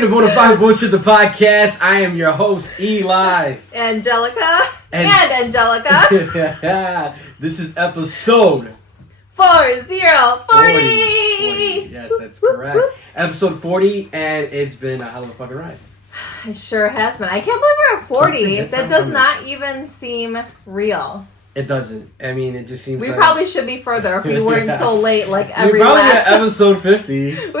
Welcome to Bona Fide Bullshit, the podcast. I am your host, Eli. Angelica. And Angelica. This is episode 40. Yes, that's correct. Episode 40, and it's been a hell of a fucking ride. It sure has been. I can't believe we're at 40. That does not even seem real. It doesn't. I mean, it just seems we probably should be further if we weren't so late like every We're probably last... at episode 50.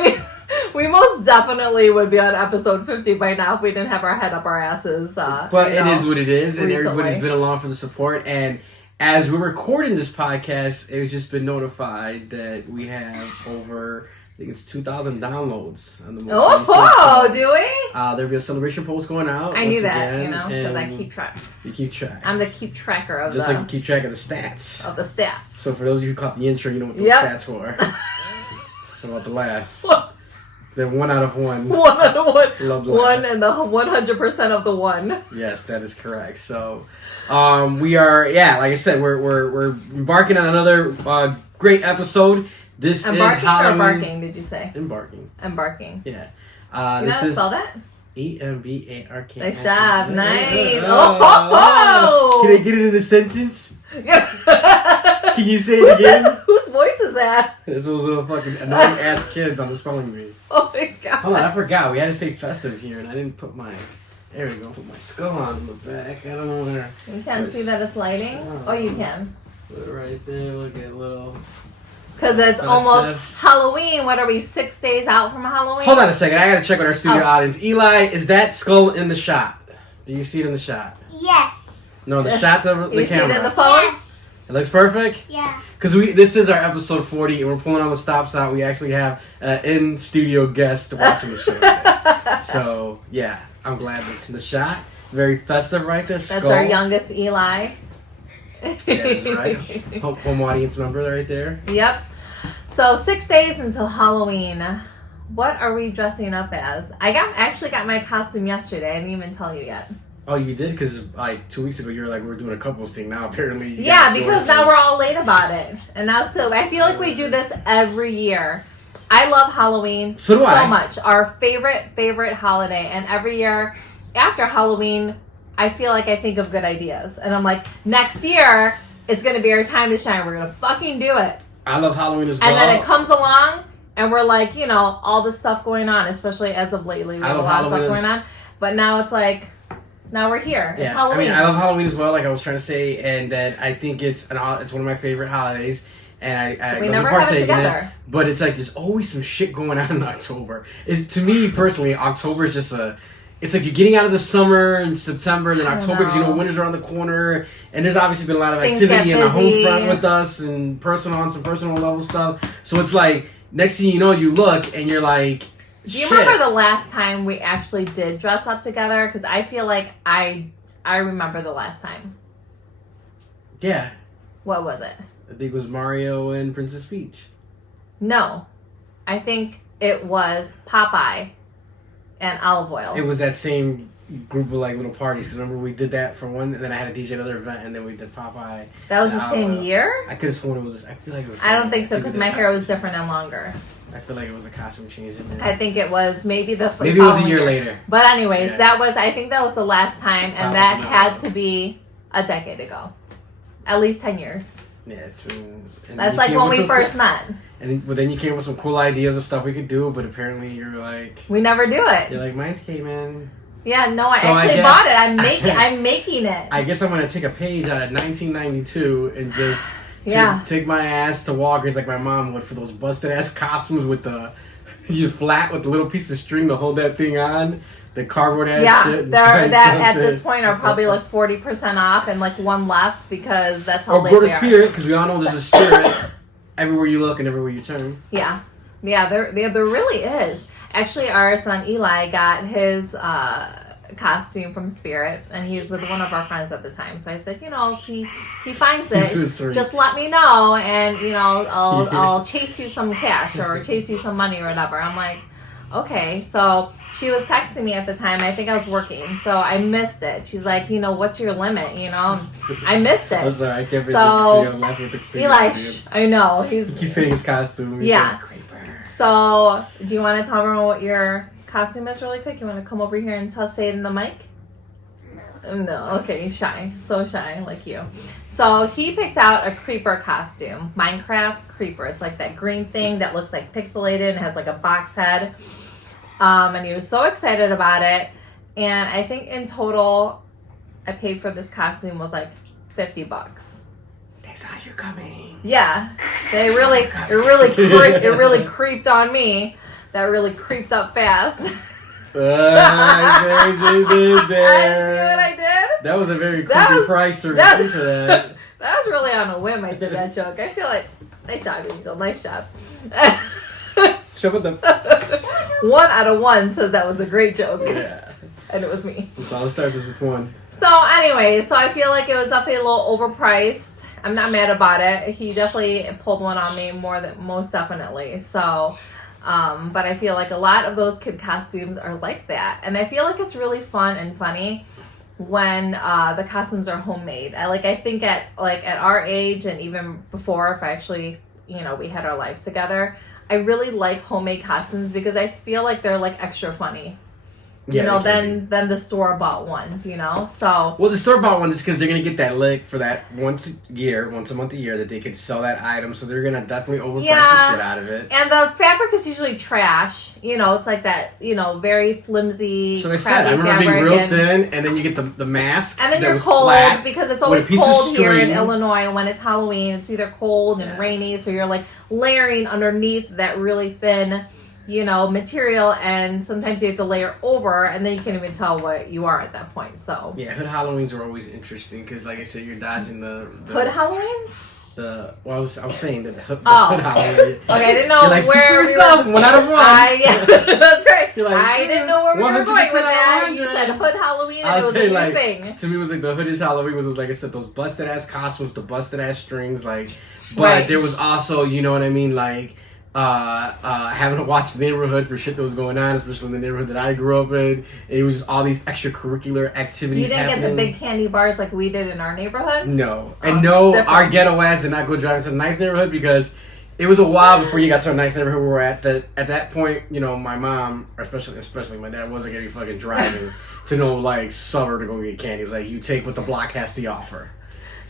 We most definitely would be on episode 50 by now if we didn't have our head up our asses. But it is what it is, and recently. everybody's been along for the support. And as we're recording this podcast, it's just been notified that we have over, I think it's 2,000 downloads on the most recent. Do we? There'll be a celebration post going out. I knew that, because I keep track. You keep track. I'm the keep tracker of just like you keep track of the stats. Of the stats. So for those of you who caught the intro, you know what those stats were. I'm about to laugh. They're 1 out of 1. 1 out of 1. Love 1 and the 100% of the 1. Yes, that is correct. So, we are, like I said, we're embarking on another great episode. This is Halloween. Or barking, did you say? Embarking. Yeah. Do you know how to spell that? EMBARK. Nice job. Nice. Oh! Can I get it in a sentence? Can you say it again? Whose voice is that? It's those little fucking annoying ass kids on the spelling bee. Oh my god. Hold on, I forgot. We had to say festive here, and I didn't put my... There we go. Put my skull on the back. I don't know where... You can't see that it's lighting? Oh, you can. Put it right there. Look at a little... Because it's almost Halloween. What are we, 6 days out from Halloween? Hold on a second. I gotta check with our studio audience. Eli, is that skull in the shot? Do you see it in the shot? Yes. No, the shot, the camera. You see it in the phone? Yes. It looks perfect? Yeah. Because this is our episode 40, and we're pulling on the stops out. We actually have an in-studio guest watching the show today. So, yeah, I'm glad it's in the shot. Very festive right there. That's our youngest Eli. Yeah, that's right. Home audience member right there. Yep. So 6 days until Halloween. What are we dressing up as? I actually got my costume yesterday. I didn't even tell you yet. Oh, you did? Because like 2 weeks ago, you were like, we're doing a couples thing. Now apparently, yeah, because now we're all late about it, and now I feel like we do this every year. I love Halloween so much. Our favorite holiday, and every year after Halloween, I feel like I think of good ideas, and I'm like, next year it's gonna be our time to shine. We're gonna fucking do it. I love Halloween as well. And then it comes along, and we're like, all this stuff going on, especially as of lately, we have a lot of stuff going on. But now it's like, now we're here. Yeah. It's Halloween. I mean, I love Halloween as well, like I was trying to say, and that I think it's one of my favorite holidays, and I we love never to have it partake in together. it. But it's like there's always some shit going on in October. To me personally, October is just it's like you're getting out of the summer in September, and then October, because winter's around the corner, and there's obviously been a lot of activity in the home front with us, and on some personal level stuff. So it's like, next thing you know, you look, and you're like, do you remember the last time we actually did dress up together? Because I feel like I remember the last time. Yeah. What was it? I think it was Mario and Princess Peach. No. I think it was Popeye and Olive Oil. It was that same group of like little parties. Because remember we did that for one, and then I had a DJ at another event, and then we did Popeye. That was the same year? I could have sworn it was. I feel like it was. I don't think so, because my hair was different and longer. I feel like it was a costume change in there. I think it was maybe it was a year later. But anyways, I think that was the last time, and that had to be a decade ago. At least 10 years. Yeah, it's been... That's like when we first met. But then you came up with some cool ideas of stuff we could do, but apparently you're like... We never do it. You're like, mine's man. Yeah, no, I actually bought it. I'm making it. I guess I'm going to take a page out of 1992 and just... Take my ass to Walgreens like my mom would for those busted ass costumes with the flat with the little piece of string to hold that thing on, the cardboard ass shit. At this point are probably like 40% off and like one left because that's how late they are. Or go to Spirit, because we all know there's a Spirit everywhere you look and everywhere you turn. Yeah, there really is. Actually, our son Eli got his costume from Spirit, and he was with one of our friends at the time. So I said, if he finds it, just let me know, and I'll chase you some cash or chase you some money or whatever. I'm like, okay. So she was texting me at the time. I think I was working, so I missed it. She's like, what's your limit? I missed it. I'm sorry, I can't laugh with the Eli, I know he's saying his costume. Yeah. So do you want to tell me what your costume is really quick? You want to come over here and say it in the mic? No, okay, he's shy. So shy, like you. So he picked out a creeper costume. Minecraft creeper. It's like that green thing that looks like pixelated and has like a box head. And he was so excited about it. And I think in total, I paid for this costume was like $50. They saw you coming. Yeah. It really creeped on me. That really creeped up fast. I see what I did? That was a very creepy price to receive for that. That was really on a whim I did that joke. I feel like, nice job, Angel. Nice job. Shut up the... 1 out of 1 says that was a great joke. Yeah. And it was me. So all it starts is with 1. So anyway, so I feel like it was definitely a little overpriced. I'm not mad about it. He definitely pulled one on me most definitely. So... but I feel like a lot of those kid costumes are like that. And I feel like it's really fun and funny when the costumes are homemade. I think at our age and even before, if I actually, we had our lives together, I really like homemade costumes because I feel like they're like extra funny. Yeah, than the store-bought ones, so... Well, the store-bought ones is because they're going to get that lick for that once a month a year that they could sell that item, so they're going to definitely overprice the shit out of it. And the fabric is usually trash, it's like that, very flimsy, so they said, I remember being real thin, and then you get the mask. And then you're cold, because it's always cold here in Illinois when it's Halloween. It's either cold and rainy, so you're like layering underneath that really thin... material, and sometimes you have to layer over, and then you can't even tell what you are at that point. So yeah, hood Halloweens are always interesting because, like I said, you're dodging the hood Halloweens. I was saying that the hood Halloween. Okay, I didn't know like, where for yourself. 1 out of 1. That's right. Like, I didn't know where we were going with that. You said hood Halloween, and it was a new thing. To me, it was like the hoodish Halloween was like I said, those busted ass costumes, the busted ass strings, but there was also, you know what I mean, like. Having to watch the neighborhood for shit that was going on, especially in the neighborhood that I grew up in. And it was just all these extracurricular activities. You didn't get the big candy bars like we did in our neighborhood? No. And our ghetto ass did not go driving to a nice neighborhood because it was a while before you got to a nice neighborhood where we're at. At that point, my mom, or especially my dad, wasn't going to be fucking driving to no, suburb to go get candy. It was like, you take what the block has to offer.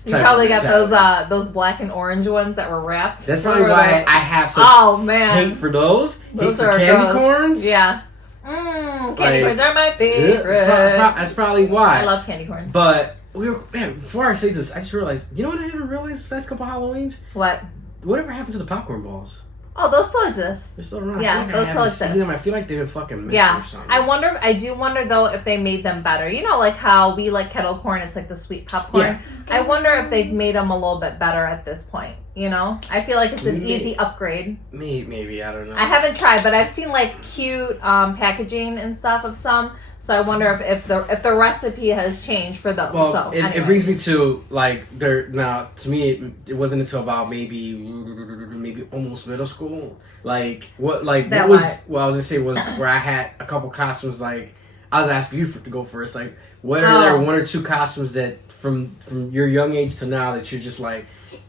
You probably got those black and orange ones that were wrapped. That's probably why I have such hate for those. Hate for candy corns. Yeah. Candy corns are my favorite. That's probably why. I love candy corns. But before I say this, I just realized, you know what I haven't realized this last couple Halloweens? What? Whatever happened to the popcorn balls? Oh, those still exist. They're still around. Yeah, those still exist. Them. I feel like they've been fucking missing or something. I do wonder though if they made them better. Like how we like kettle corn, it's like the sweet popcorn. Yeah. I wonder if they've made them a little bit better at this point. I feel like it's an easy upgrade. Maybe, I don't know. I haven't tried, but I've seen cute packaging and stuff of some. So I wonder if the recipe has changed for those. Well, so, it brings me to to me it wasn't until about maybe almost middle school. I was gonna say was where I had a couple costumes. I was asking you to go first. What are there 1 or 2 costumes that from your young age to now that you're just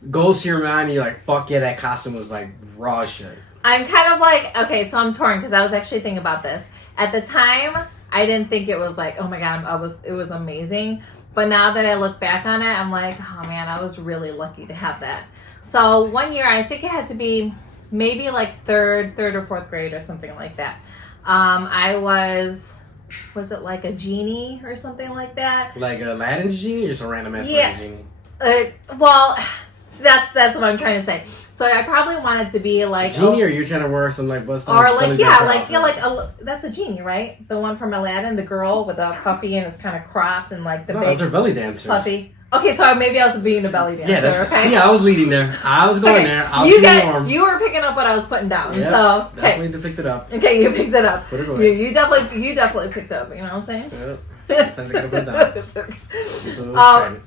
goes to your mind and you're like, fuck yeah, that costume was raw shit. I'm kind of okay, so I'm torn because I was actually thinking about this at the time. I didn't think it was oh my god, it was amazing. But now that I look back on it, I'm like, oh man, I was really lucky to have that. So one year, I think it had to be maybe third or fourth grade or something like that. I was it a genie or something like that? Like Aladdin's genie or just a random ass genie? Well, that's what I'm trying to say. So I probably wanted to be genie, or you're trying to wear some bust or that's a genie, right? The one from Aladdin, the girl with the puffy and it's kind of cropped and the big those are belly dancers. Puffy. Okay, so maybe I was being a belly dancer. Okay. Yeah, I was leading there. I was going there. You were picking up what I was putting down. Yep, so definitely picked it up. Okay, you picked it up. Put it away. You definitely picked it up. You know what I'm saying? Yep. Sometimes I gotta put it down.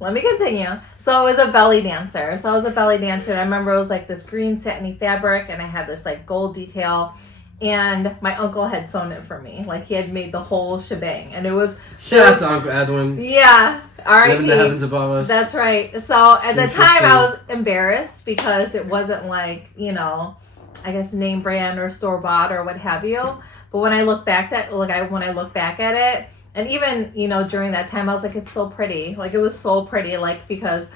Let me continue. So it was a belly dancer. And I remember it was this green satiny fabric, and I had this gold detail. And my uncle had sewn it for me. He had made the whole shebang. And it was... Shout out to Uncle Edwin. Yeah. R.I.P. Living the heavens above us. That's right. So at the time, I was embarrassed because it wasn't I guess name brand or store bought or what have you. But when I look back at it, and even, you know, during that time, I was like, it's so pretty. Like, it was so pretty, like, because,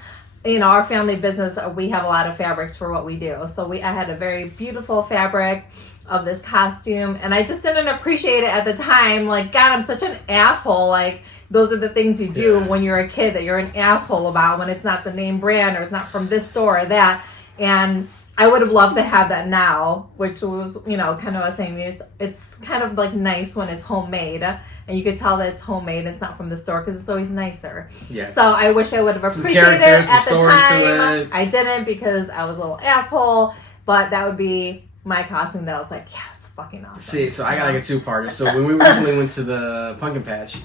you know, our family business, we have a lot of fabrics for what we do. So I had a very beautiful fabric of this costume, and I just didn't appreciate it at the time. Like, God, I'm such an asshole. Like, those are the things you do when you're a kid that you're an asshole about, when it's not the name brand or it's not from this store or that. And I would have loved to have that now, which was, you know, kind of I was saying this. It's kind of like nice when it's homemade, and you could tell that it's homemade. It's not from the store because it's always nicer. Yeah. So I wish I would have appreciated it at the time. I didn't because I was a little asshole. But that would be my costume that I was like, yeah, it's fucking awesome. See, so I got like a two-parter. So when we recently went to the pumpkin patch,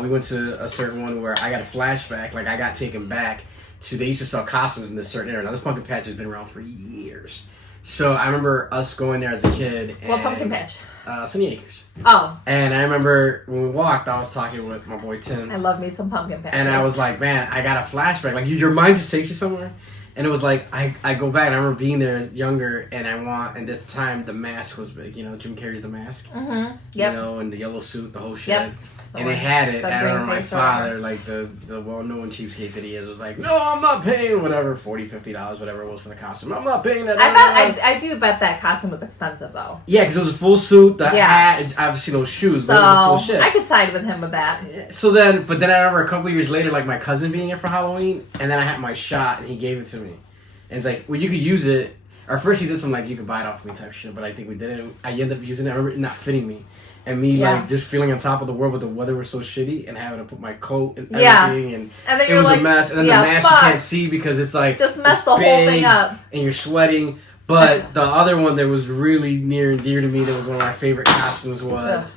we went to a certain one where I got a flashback. Like, I got taken back. So they used to sell costumes in this certain area. Now, this pumpkin patch has been around for years. So I remember us going there as a kid. And, what pumpkin patch? Sunny Acres. Oh. And I remember when we walked, I was talking with my boy Tim. I love me some pumpkin patches. And I was like, man, I got a flashback. Like, your mind just takes you somewhere. And it was like, I go back and I remember being there younger, and at this time, the mask was big. You know, Jim Carrey's The Mask. Mm-hmm. Yep. You know, and the yellow suit, the whole shit. Yep. And they had it. I remember my father, like the well-known cheapskate that he is, was like, no, I'm not paying whatever, $40, $50, whatever it was for the costume. I'm not paying that. I do bet that costume was expensive, though. Yeah, because it was a full suit, the hat, obviously those shoes, but it was a full shit. I could side with him with that. So then I remember a couple years later, like my cousin being here for Halloween, and then I had my shot, and he gave it to me. And it's like, well, you could use it. Or first he did some, like, you could buy it off me type shit, but I think we did it. I ended up using it. I remember it not fitting me. And me, like, just feeling on top of the world, but the weather was so shitty, and having to put my coat and everything, and then it was like, a mess. And then the mask you can't see because it's like, just messed the whole thing up. And you're sweating. But the other one that was really near and dear to me, that was one of my favorite costumes, was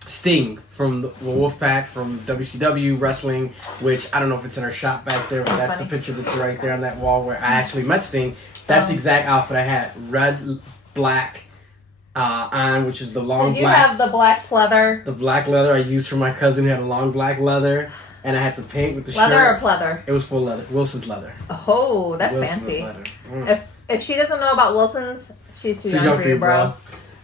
Sting from the Wolfpack from WCW Wrestling, which I don't know if it's in our shop back there, but that's the picture that's right there on that wall where I actually met Sting. That's the exact outfit I had. Red, black, on, which is the long black. Did you have the black leather? The black leather I used for my cousin who had a long black leather, and I had to paint with the leather shirt. Leather or pleather? It was full leather. Wilson's leather. Oh, that's Wilson's fancy. Leather. If she doesn't know about Wilson's, she's too young for you, bro.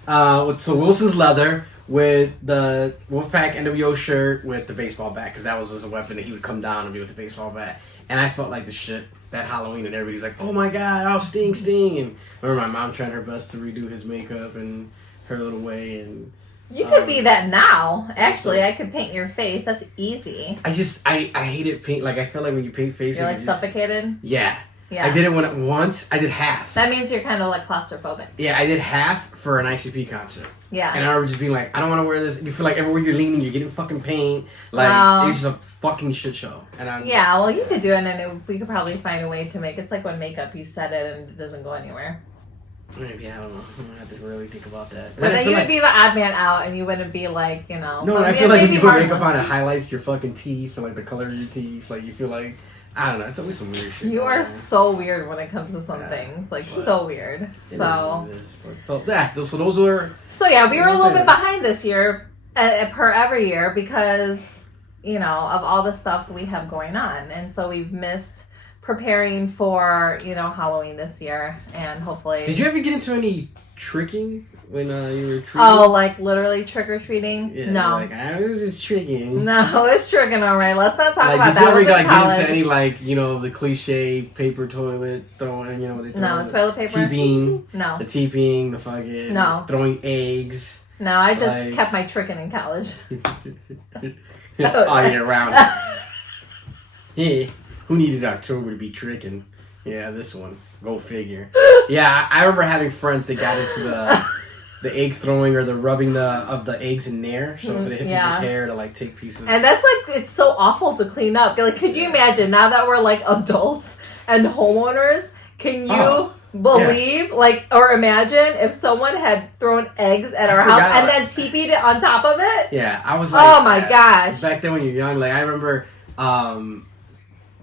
So Wilson's leather with the Wolfpack NWO shirt with the baseball bat, because that was a weapon that he would come down and be with the baseball bat. And I felt like the shit that Halloween, and everybody was like, oh my god, oh Sting. And I remember my mom trying her best to redo his makeup in her little way. And you could be that now. Actually, I could paint your face. That's easy. I hate it paint. Like, I feel like when you paint faces, you're like suffocated. Yeah. I did it once. I did half. That means you're kind of like claustrophobic. Yeah, I did half for an ICP concert. Yeah. And I remember just being like, I don't want to wear this. You feel like everywhere you're leaning, you're getting fucking paint. Like, it's a fucking shit show. And yeah, well, you could do it, and we could probably find a way to make it. It's like when makeup, you set it and it doesn't go anywhere. Maybe, I don't know. I have to really think about that. But then you would be the odd man out, and you wouldn't be like, you know. No, and I feel like when you put makeup on, it highlights your fucking teeth and like the color of your teeth. Like, you feel like, I don't know. It's always some weird shit. You are so weird when it comes to some things. Like, so weird. So those were... So, yeah, we were a little bit behind this year, per every year, because, you know, of all the stuff we have going on. And so we've missed preparing for, you know, Halloween this year. And hopefully... Did you ever get into any tricking when you were treating? Oh, like literally trick-or-treating? Yeah, no. Like, I was just tricking. No, it's tricking, all right. Let's not talk about that. Did you ever get into any, like, you know, the cliche paper toilet throwing, you know, what they throw? No, toilet paper? T-being. No. The T-being, the fucking... No. Throwing eggs. No, I just kept my tricking in college. All year round. Yeah. Who needed October to be tricking? Yeah, this one. Go figure. Yeah, I remember having friends that got into the egg throwing or the rubbing of the eggs in there, so if it hit people's hair to like take pieces. And that's like, it's so awful to clean up. Like, could you imagine now that we're like adults and homeowners? Can you believe, like, or imagine if someone had thrown eggs at our house and then teepeed it on top of it? Yeah, I was like, oh my gosh. Back then when you're young, like I remember.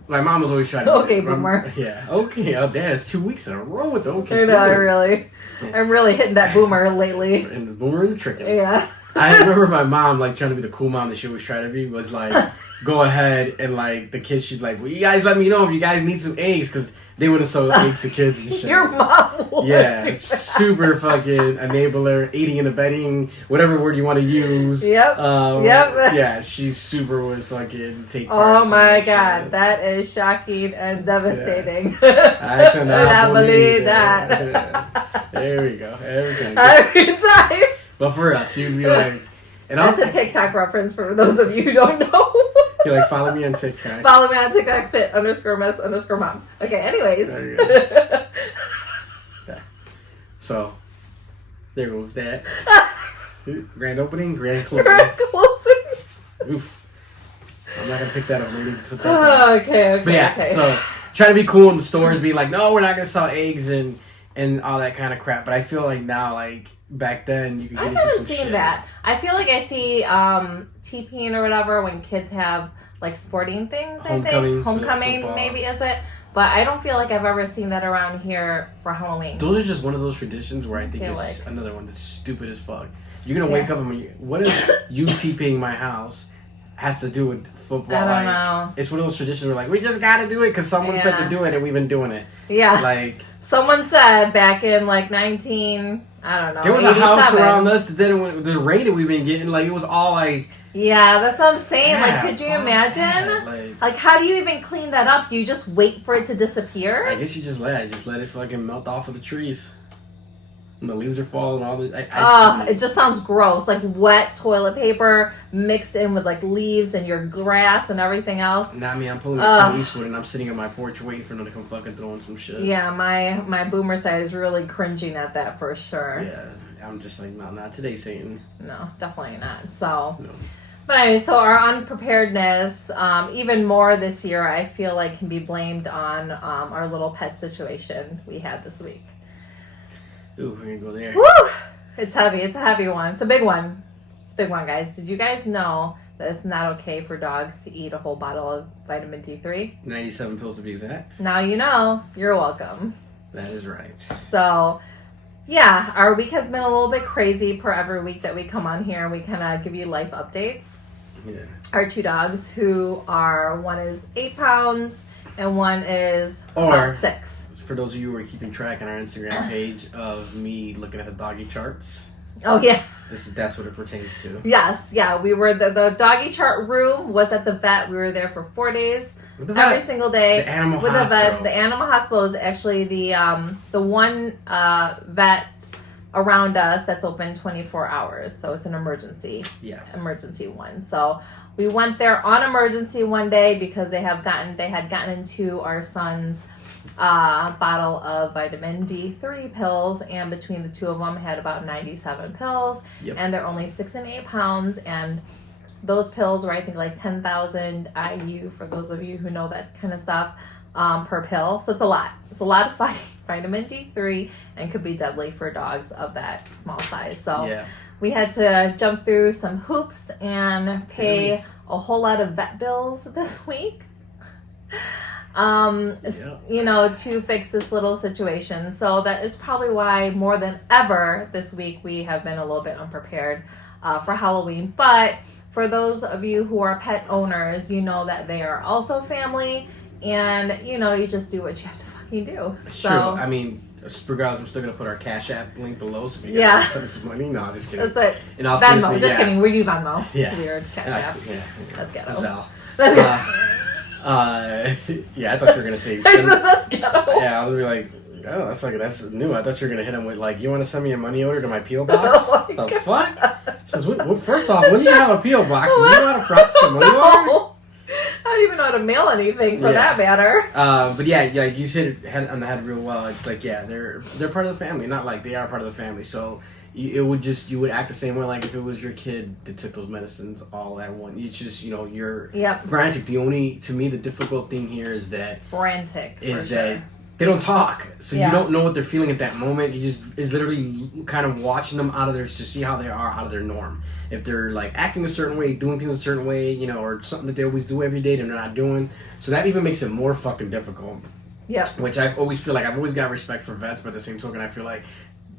My mom was always trying to... Okay, boomer. Yeah, okay. Oh, damn, it's 2 weeks in a row with the okay. I'm really hitting that boomer lately. And the boomer and the tricking. Yeah. I remember my mom, like, trying to be the cool mom that she always tried to be, was like, go ahead and, like, the kids, she'd like, well, you guys let me know if you guys need some eggs, because They would have sold eggs to kids and shit. Your mom would. Yeah, super fucking enabler, aiding and abetting, whatever word you want to use. Yep. Yep. Yeah, she super was fucking take part. Oh my god, shit. That is shocking and devastating. Yeah. I cannot believe that. There we go. Every time. But for us, you'd be like, and that's a TikTok reference for those of you who don't know. You're like, follow me on TikTok. Follow me on TikTok, fit_mess_mom. Okay, anyways. There you go. So, there goes that. Grand opening, grand closing. Grand closing. Oof. I'm not gonna pick that up. Okay. But yeah, okay. So try to be cool in the stores, be like, no, we're not gonna sell eggs and all that kind of crap. But I feel like now, like back then, you could get into some shit. I haven't seen that. I feel like I see TPing or whatever when kids have like sporting things. Homecoming maybe is it? But I don't feel like I've ever seen that around here for Halloween. Those are just one of those traditions where I think it's another one that's stupid as fuck. You're gonna wake up and what is you TPing my house has to do with football? I don't know. It's one of those traditions where like we just gotta do it because someone said to do it and we've been doing it. Yeah. Like someone said back in like 19. I don't know. There was 87. A house around us that then the rain that we've been getting, like it was all like. Yeah, that's what I'm saying. Yeah, like, could you imagine? Like, how do you even clean that up? Do you just wait for it to disappear? I guess you just let it fucking melt off of the trees. And the leaves are falling, all the. It just sounds gross. Like wet toilet paper mixed in with like leaves and your grass and everything else. Not me. I'm pulling a Eastwood and I'm sitting on my porch waiting for them to come fucking throwing some shit. Yeah, my boomer side is really cringing at that for sure. Yeah, I'm just like, no, not today, Satan. No, definitely not. So. No. But anyway, so our unpreparedness, even more this year, I feel like can be blamed on our little pet situation we had this week. Ooh, we're gonna go there. Woo! It's heavy. It's a heavy one. It's a big one. It's a big one, guys. Did you guys know that it's not okay for dogs to eat a whole bottle of vitamin D3? 97 pills to be exact. Now you know. You're welcome. That is right. So, yeah, our week has been a little bit crazy per every week that we come on here and we kind of give you life updates. Yeah. Our two dogs one is 8 pounds and one is about 6. For those of you who are keeping track on our Instagram page of me looking at the doggy charts. Oh, yeah. That's what it pertains to. Yes, yeah. We were, the doggy chart room was at the vet. We were there for 4 days. Every single day. The animal with hospital. The vet. The animal hospital is actually the one vet around us that's open 24 hours. So it's an emergency. Yeah. Emergency one. So we went there on emergency one day because they had gotten into our son's bottle of vitamin D3 pills, and between the two of them had about 97 pills. Yep. And they're only 6 and 8 pounds, and those pills were I think like 10,000 IU for those of you who know that kind of stuff per pill. So it's a lot. It's a lot of vitamin D3 and could be deadly for dogs of that small size. So we had to jump through some hoops and pay a whole lot of vet bills this week. To fix this little situation. So that is probably why more than ever this week we have been a little bit unprepared for Halloween. But for those of you who are pet owners, you know that they are also family, and you just do what you have to fucking do. True. I mean, regardless, I'm still gonna put our Cash App link below so if you guys send us some money. No, I'm just kidding. That's it. In all Venmo. Just kidding. We do Venmo. It's weird. Cash App. That's ghetto. Zelle. I thought you were gonna say. That's ghetto. Yeah, I was gonna be like, oh, that's new. I thought you were gonna hit him with like, you want to send me a money order to my PO box? The fuck? Says, first off, when do you have a PO box? Do you know how to process a money order? I don't even know how to mail anything for that matter. But you said it on the head real well. It's like, they're part of the family. Not like they are part of the family. So you would act the same way like if it was your kid that took those medicines all at once. You just, you're frantic. To me, the difficult thing here is that they don't talk. So you don't know what they're feeling at that moment. You just is literally kind of watching them out of to see how they are out of their norm. If they're like acting a certain way, doing things a certain way, or something that they always do every day that they're not doing. So that even makes it more fucking difficult. Yeah. Which I always feel like I've always got respect for vets, but at the same token, I feel like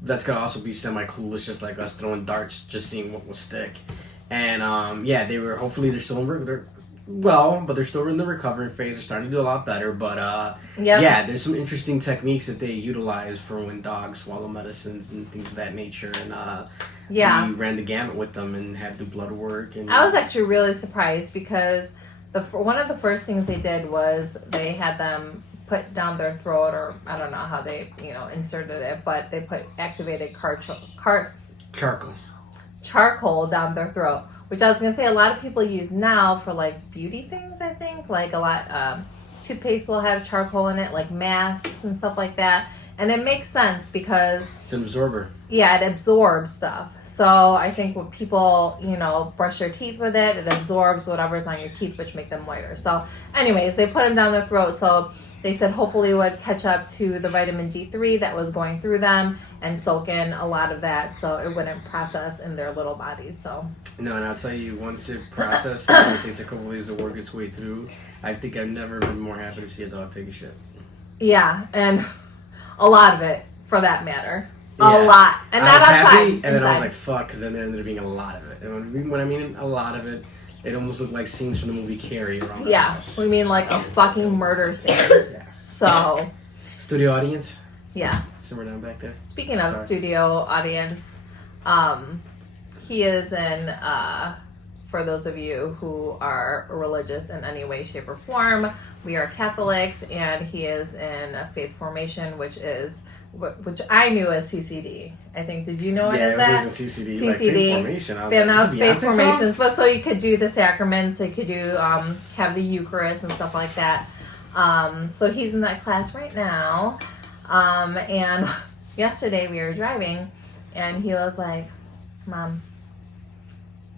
vets could also be semi-clueless, just like us throwing darts, just seeing what will stick. And they're still well, but they're still in the recovery phase. They're starting to do a lot better, but yeah, there's some interesting techniques that they utilize for when dogs swallow medicines and things of that nature. And we ran the gamut with them and had to do blood work. And I was actually really surprised because one of the first things they did was they had them put down their throat, or I don't know how they inserted it, but they put activated charcoal down their throat, which I was gonna say a lot of people use now for like beauty things. I think like a lot toothpaste will have charcoal in it, like masks and stuff like that, and it makes sense because it's an absorber. Yeah, it absorbs stuff. So I think when people brush their teeth with it, it absorbs whatever's on your teeth, which make them whiter. So anyways, they put them down their throat, so they said hopefully it would catch up to the vitamin D3 that was going through them and soak in a lot of that, so it wouldn't process in their little bodies. So no, and I'll tell you, once it processes, it takes a couple of days to work its way through. I think I've never been more happy to see a dog take a shit. Yeah, and a lot of it, for that matter. A lot. And not outside. Happy, and then I was like, fuck, because then there ended up being a lot of it. And when I mean a lot of it, it almost looked like scenes from the movie Carrie around the house. We mean like a fucking murder scene. Yes. So. Studio audience? Yeah. Simmer down back there. Speaking of studio audience, he is in, for those of you who are religious in any way, shape, or form, we are Catholics, and he is in a faith formation, which I knew as CCD. I think, did you know it as that? Yeah, it was CCD. CCD. Like faith formation. Then that was faith formations, but so you could do the sacraments, so you could do, have the Eucharist and stuff like that. So he's in that class right now. And yesterday we were driving, and he was like, Mom,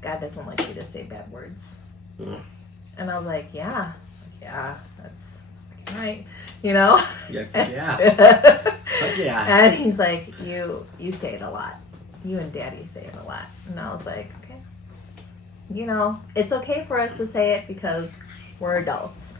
God doesn't like you to say bad words. Mm. And I was like, yeah, that's fucking right, Yeah. Yeah. And he's like, you say it a lot. You and Daddy say it a lot. And I was like, okay. It's okay for us to say it because we're adults.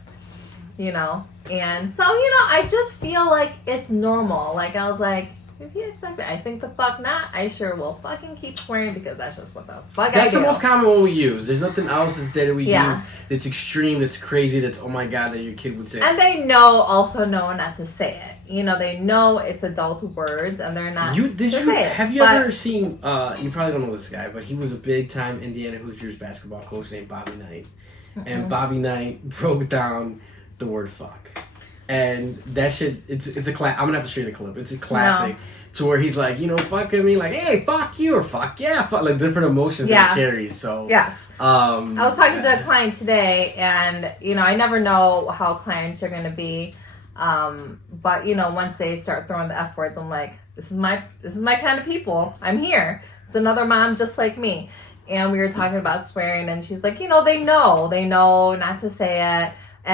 And so, I just feel like it's normal. Like, I was like, if you expect it, I think the fuck not. I sure will fucking keep swearing because that's just what the fuck I do. That's the most common one we use. There's nothing else that we use that's extreme, that's crazy, that's, oh my God, that your kid would say. And they also know not to say it. They know it's adult words and they're not Have you ever seen, you probably don't know this guy, but he was a big time Indiana Hoosiers basketball coach named Bobby Knight. Mm-hmm. And Bobby Knight broke down the word fuck. And that shit, it's a I'm gonna have to show you the clip. It's a classic to where he's like, fuck at me, like, hey, fuck you, or fuck yeah, fuck, like different emotions that he carries. So yes. I was talking to a client today, and I never know how clients are gonna be, but once they start throwing the F words, I'm like, this is my kind of people. I'm here. It's another mom just like me, and we were talking about swearing, and she's like, they know not to say it.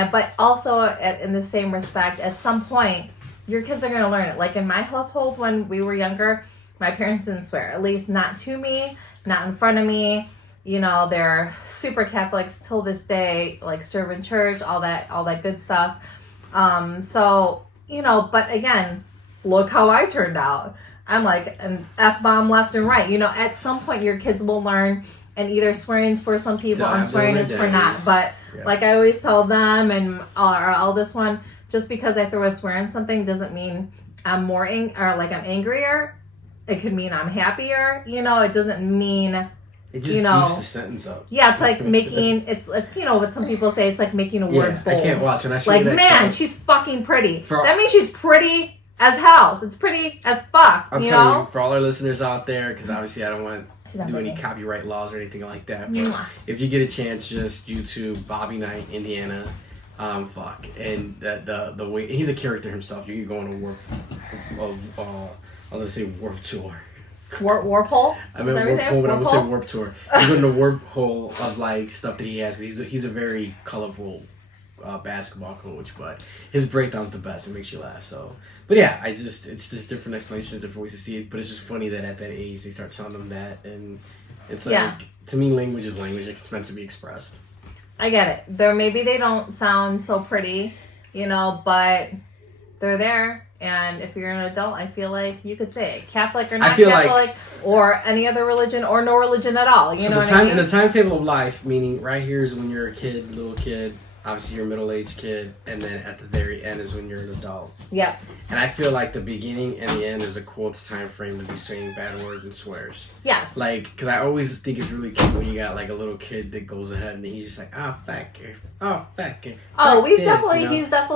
But also, in the same respect, at some point, your kids are going to learn it. Like in my household, when we were younger, my parents didn't swear. At least not to me, not in front of me. They're super Catholics till this day, like serve in church, all that good stuff. So, but again, look how I turned out. I'm like an F-bomb left and right. At some point, your kids will learn, and either swearing's for some people and swearing is for not. But like I always tell them and our eldest one, just because I throw a swear in something doesn't mean I'm more I'm angrier. It could mean I'm happier. It doesn't mean it just beefs the sentence up. Yeah, it's like making it's like what some people say. It's like making a word bold. I can't watch when I show like you that man, clip. She's fucking pretty. That means she's pretty as hell. So it's pretty as fuck. I'm telling you, for all our listeners out there, because obviously I don't want do any copyright laws or anything like that. But if you get a chance, just YouTube Bobby Knight, Indiana, fuck, and the way he's a character himself. You could go on a warp tour. Warp hole? I mean warp hole, but I'm gonna say warp tour. You go in the warp hole of like stuff that he has. Cause he's a very colorful basketball coach, but his breakdown's the best. It makes you laugh. So, but yeah, it's just different explanations, different ways to see it. But it's just funny that at that age they start telling them that, and it's like to me, language is language. It's meant to be expressed. I get it. Maybe they don't sound so pretty, but they're there, And if you're an adult, I feel like you could say it. Catholic or not feel Catholic, or any other religion, or no religion at all. You know what I mean? In the timetable of life, meaning right here is when you're a kid, little kid, obviously you're a middle-aged kid, and then at the very end is when you're an adult. Yep. And I feel like the beginning and the end is a quotes time frame to be saying bad words and swears. Yes. Like, because I always think it's really cute when you got like a little kid that goes ahead and he's just like, oh, fuck it. Oh, fuck it. Oh, he's definitely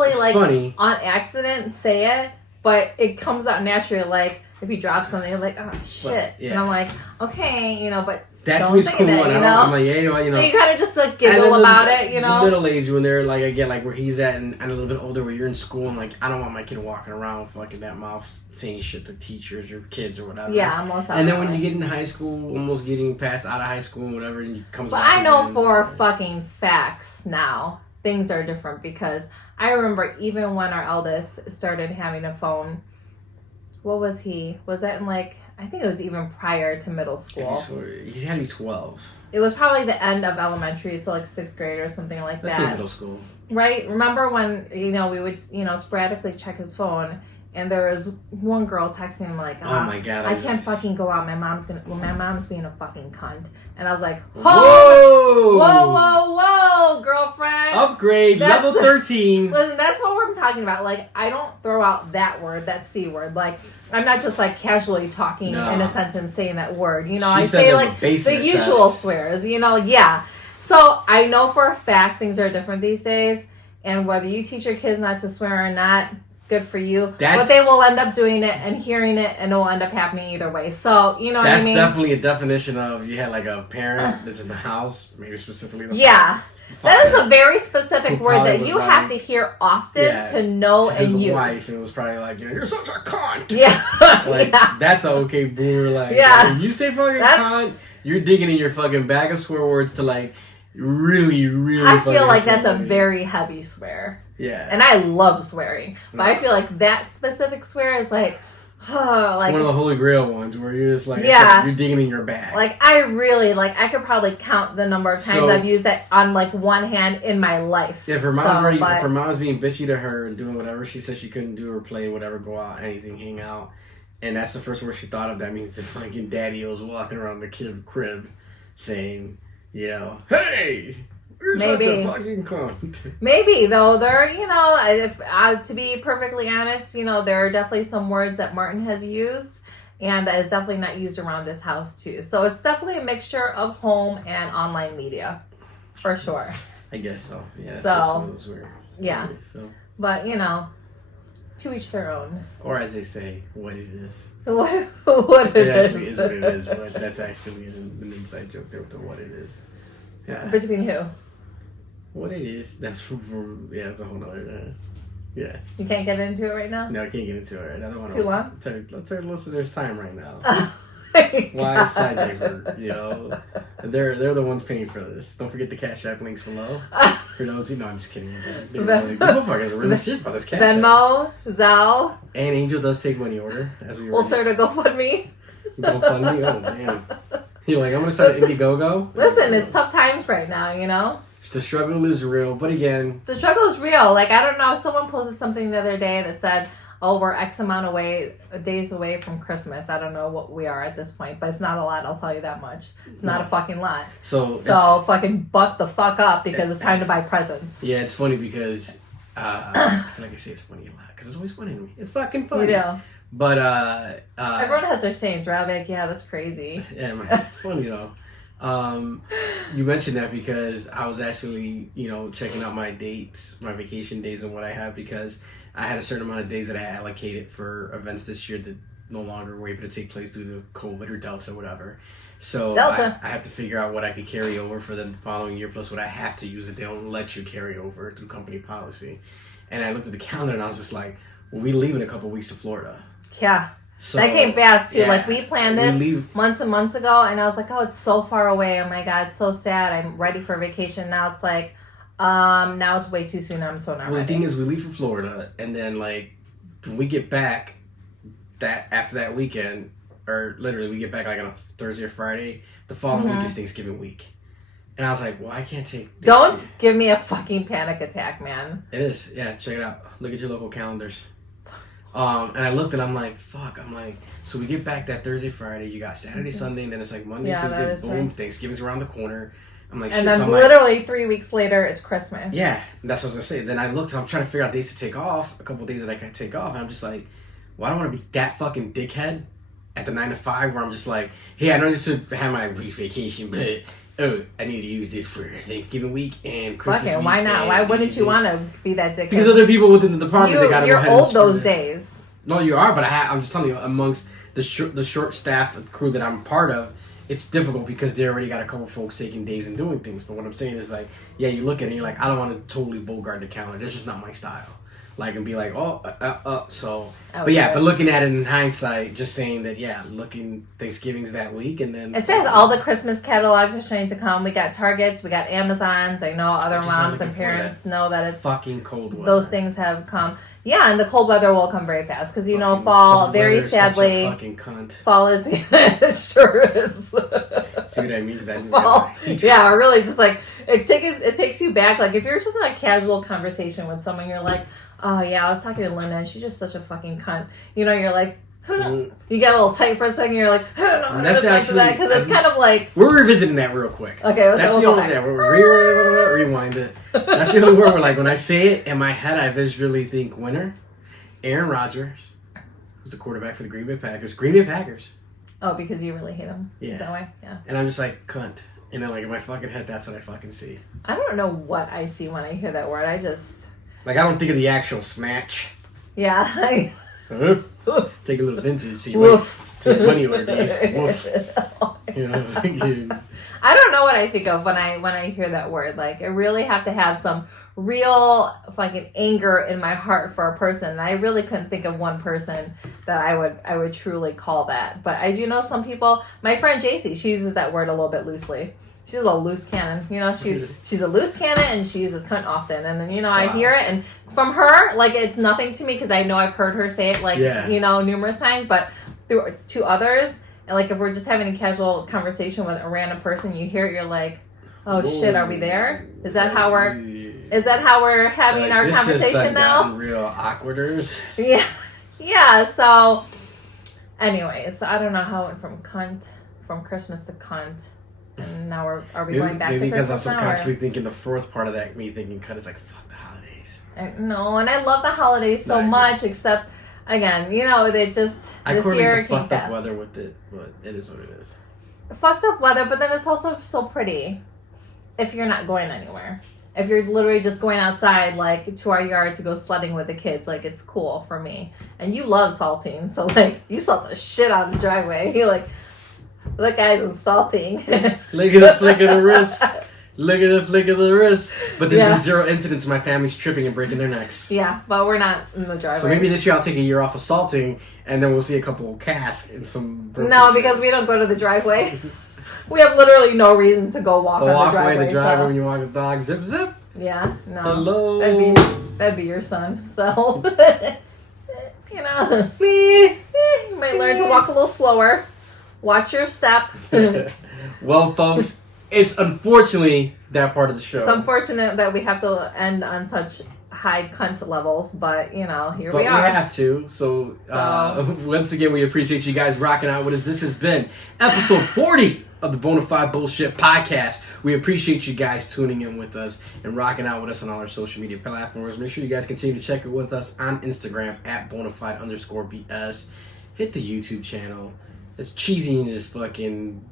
it's like funny. On accident say it, but it comes out naturally. Like if he drops something, I'm like, oh shit, but, yeah. and I'm like, okay, but that's don't what's say cool. that, I'm like, yeah, you kind of just like giggle about it, The middle age when they're like, again, like where he's at and a little bit older where you're in school and like, I don't want my kid walking around with like that mouth saying shit to teachers or kids or whatever. Yeah, most And then when you get into high school, almost getting past out of high school and whatever, and you comes but back. I know for fucking facts now, things are different because I remember even when our eldest started having a phone, what was he? Was that in like, I think it was even prior to middle school. He's had to be 12. It was probably the end of elementary, so like 6th grade or something like Let's that. say middle school. Right? Remember when, we would, sporadically check his phone and there was one girl texting him like, oh my God. I can't fucking go out. My mom's being a fucking cunt. And I was like, whoa! Whoa, girlfriend. Upgrade, level 13. Listen, that's what I'm talking about. Like, I don't throw out that word, that C word. Like, I'm not just like casually talking in a sentence saying that word. I say like the usual swears, yeah. So I know for a fact things are different these days. And whether you teach your kids not to swear or not, good for you. But they will end up doing it and hearing it, and it will end up happening either way. So, you know what I mean? That's definitely a definition of you had like a parent that's in the house, maybe specifically the yeah. That is a very specific word that you have to hear often to know and use. Wife, it was probably like, you're such a cunt. Yeah. That's an okay boomer. Like, when you say fucking cunt, you're digging in your fucking bag of swear words to like really, really. I feel like that's a very heavy swear. Yeah. And I love swearing. But I feel like that specific swear is like, like it's one of the holy grail ones where you're just like, you're digging in your bag. Like I really I could probably count the number of times I've used that on like one hand in my life. Yeah, if her mom's being bitchy to her and doing whatever she said she couldn't do or play, whatever, go out, anything, hang out, and that's the first word she thought of, that means that fucking daddy was walking around the crib saying, hey, you're such a fucking cunt. Maybe though, there, if to be perfectly honest, there are definitely some words that Martin has used, and that is definitely not used around this house too. So it's definitely a mixture of home and online media, for sure. I guess so. Yeah. So those weird. Yeah. So. But to each their own. Or as they say, what it is. What it actually is what it is, but that's actually an inside joke there with the what it is. Yeah. Between who? What it is, that's from that's a whole nother, yeah. You can't get into it right now? No, I can't get into it right now. I don't want to. Too long? Let's our listeners' time right now. Oh why side diver? They're the ones paying for this. Don't forget the Cash App links below. For those, I'm just kidding. The motherfuckers are really serious about this Cash App. Venmo, Zelle. And Angel does take money order, as we were. We'll start a GoFundMe. GoFundMe? Oh, man. You're like, I'm going to start Indiegogo? Listen, it's tough times right now, The struggle is real, but again... The struggle is real. Like, I don't know, someone posted something the other day that said, we're X amount days away from Christmas. I don't know what we are at this point, but it's not a lot, I'll tell you that much. It's not a fucking lot. So fucking buck the fuck up because it's time to buy presents. Yeah, it's funny because... I feel like I say it's funny a lot because it's always funny to me. It's fucking funny. You do. But everyone has their sayings, right? Like, yeah, that's crazy. Yeah, it's funny though. You mentioned that because I was actually, checking out my dates, my vacation days and what I have, because I had a certain amount of days that I allocated for events this year that no longer were able to take place due to COVID or Delta or whatever. So I have to figure out what I could carry over for the following year, plus what I have to use that they don't let you carry over through company policy. And I looked at the calendar and I was just like, well, we leave in a couple of weeks to Florida. Yeah. So, that came fast too. Yeah, like we planned this months and months ago, and I was like, oh, it's so far away. Oh my God, it's so sad. I'm ready for vacation. Now it's like, now it's way too soon. I'm so not ready. The thing is, we leave for Florida, and then like when we get back, after that weekend, or literally we get back like on a Thursday or Friday, the following week is Thanksgiving week. And I was like, well, I can't take... Don't give me a fucking panic attack, man. It is. Yeah, check it out. Look at your local calendars. And I looked and I'm like, fuck. I'm like, so we get back that Thursday, Friday. You got Saturday, Sunday, and then it's like Monday, Tuesday. Boom, right. Thanksgiving's around the corner. I'm like, and then so literally 3 weeks later, it's Christmas. Yeah, that's what I was gonna say. Then I looked. I'm trying to figure out days to take off. A couple of days that I can take off, and I'm just like, well, I don't want to be that fucking dickhead at the 9 to 5 where I'm just like, hey, I know this should have my brief vacation, but I need to use this for Thanksgiving week and Christmas week. Why not? Why wouldn't you want to be that dickhead? Because other people within the department, they gotta go ahead and you're old those days. No, you are, but I'm just telling you, amongst the short-staffed crew that I'm part of, it's difficult because they already got a couple folks taking days and doing things. But what I'm saying is like, yeah, you look at it and you're like, I don't want to totally bogart the calendar. That's just not my style. Like, and be like, so. But yeah, but looking at it in hindsight, just saying that, yeah, looking Thanksgiving's that week and then. It's just all the Christmas catalogs are starting to come. We got Targets, we got Amazons. I know other moms and parents know that it's. Fucking cold weather. Those things have come. Yeah, and the cold weather will come very fast because you know fall. Very sadly, such a fucking cunt. Fall is it sure is. See what I mean? Fall, yeah, really, just like it takes you back. Like if you're just in a casual conversation with someone, you're like, oh yeah, I was talking to Linda, and she's just such a fucking cunt. You know, you're like. You get a little tight for a second. You're like, I don't know how to answer that because it's kind of like we're revisiting that real quick. Okay, that's the only thing. We're rewind it. That's the only word where like when I say it in my head, I visually think winner. Aaron Rodgers, who's the quarterback for the Green Bay Packers. Green Bay Packers. Oh, because you really hate him. Yeah. Is that way? Yeah. And I'm just like cunt, and then like in my fucking head, that's what I fucking see. I don't know what I see when I hear that word. I just like I don't think of the actual snatch. Yeah. Take a little vintage, see take money order days. Woof. You know, I don't know what I think of when I hear that word. Like I really have to have some real fucking anger in my heart for a person. And I really couldn't think of one person that I would truly call that. But I do know some people. My friend JC, she uses that word a little bit loosely. She's a loose cannon, you know. She's a loose cannon, and she uses cunt often. And then wow. I hear it, and from her, like it's nothing to me because I know I've heard her say it numerous times. But to others, and like if we're just having a casual conversation with a random person, you hear it, you're like, oh shit, are we there? Is that how we're having our conversation now? Real awkwarders. Yeah, yeah. So, anyways, I don't know how it went from Christmas to cunt. And now are we going back to Christmas? Maybe because I'm subconsciously thinking the fourth part of that, me thinking kind of like, fuck the holidays. No, and I love the holidays so much, except, again, you know, they just, I this year the fucked up weather with it, but it is what it is. Fucked up weather, but then it's also so pretty if you're not going anywhere. If you're literally just going outside, like, to our yard to go sledding with the kids, like, it's cool for me. And you love salting, so, like, you salt the shit out of the driveway. You're like... Look, guys, I'm salting. Look at the flick of the wrist. Look at the flick of the wrist. But there's been zero incidents of my family's tripping and breaking their necks. Yeah, but we're not in the driveway. So maybe this year I'll take a year off of salting, and then we'll see a couple of casks and some... No, because we don't go to the driveway. We have literally no reason to go walk on the driveway. Walk away the driveway when you walk the dog. Zip, zip. Yeah, no. Hello. That'd be your son. So, you know, you might learn to walk a little slower. Watch your step. Well, folks, it's unfortunately that part of the show. It's unfortunate that we have to end on such high cunt levels, but, you know, here we are. But we have to. So, once again, we appreciate you guys rocking out with us. This has been episode 40 of the Bona Fide Bullshit Podcast. We appreciate you guys tuning in with us and rocking out with us on all our social media platforms. Make sure you guys continue to check it with us on Instagram at bonafide_BS. Hit the YouTube channel. As cheesy and as fucking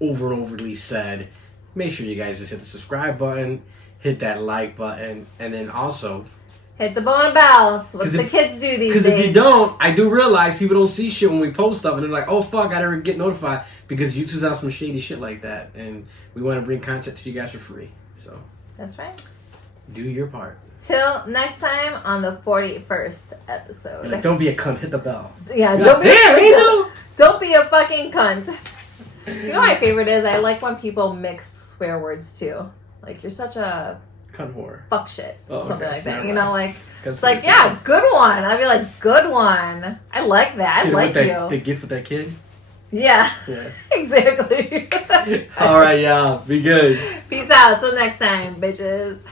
over and overly said, make sure you guys just hit the subscribe button, hit that like button, and then also... hit the Bona bell. That's what the kids do these days. Because if you don't, I do realize people don't see shit when we post stuff, and they're like, oh fuck, I never get notified, because YouTube's out some shady shit like that, and we want to bring content to you guys for free. So that's right. Do your part. Till next time on the 41st episode. Like, don't be a cunt, hit the bell. Yeah, don't be a fucking cunt. You know what my favorite is? I like when people mix swear words too. Like, you're such a... cunt whore. Fuck shit. Something like that. Never you know, like... It's like, yeah, good one. I'd be like, good one. I like that. I like you. The gift with that kid? Yeah. Yeah. Exactly. All right, y'all. Be good. Peace out. Till next time, bitches.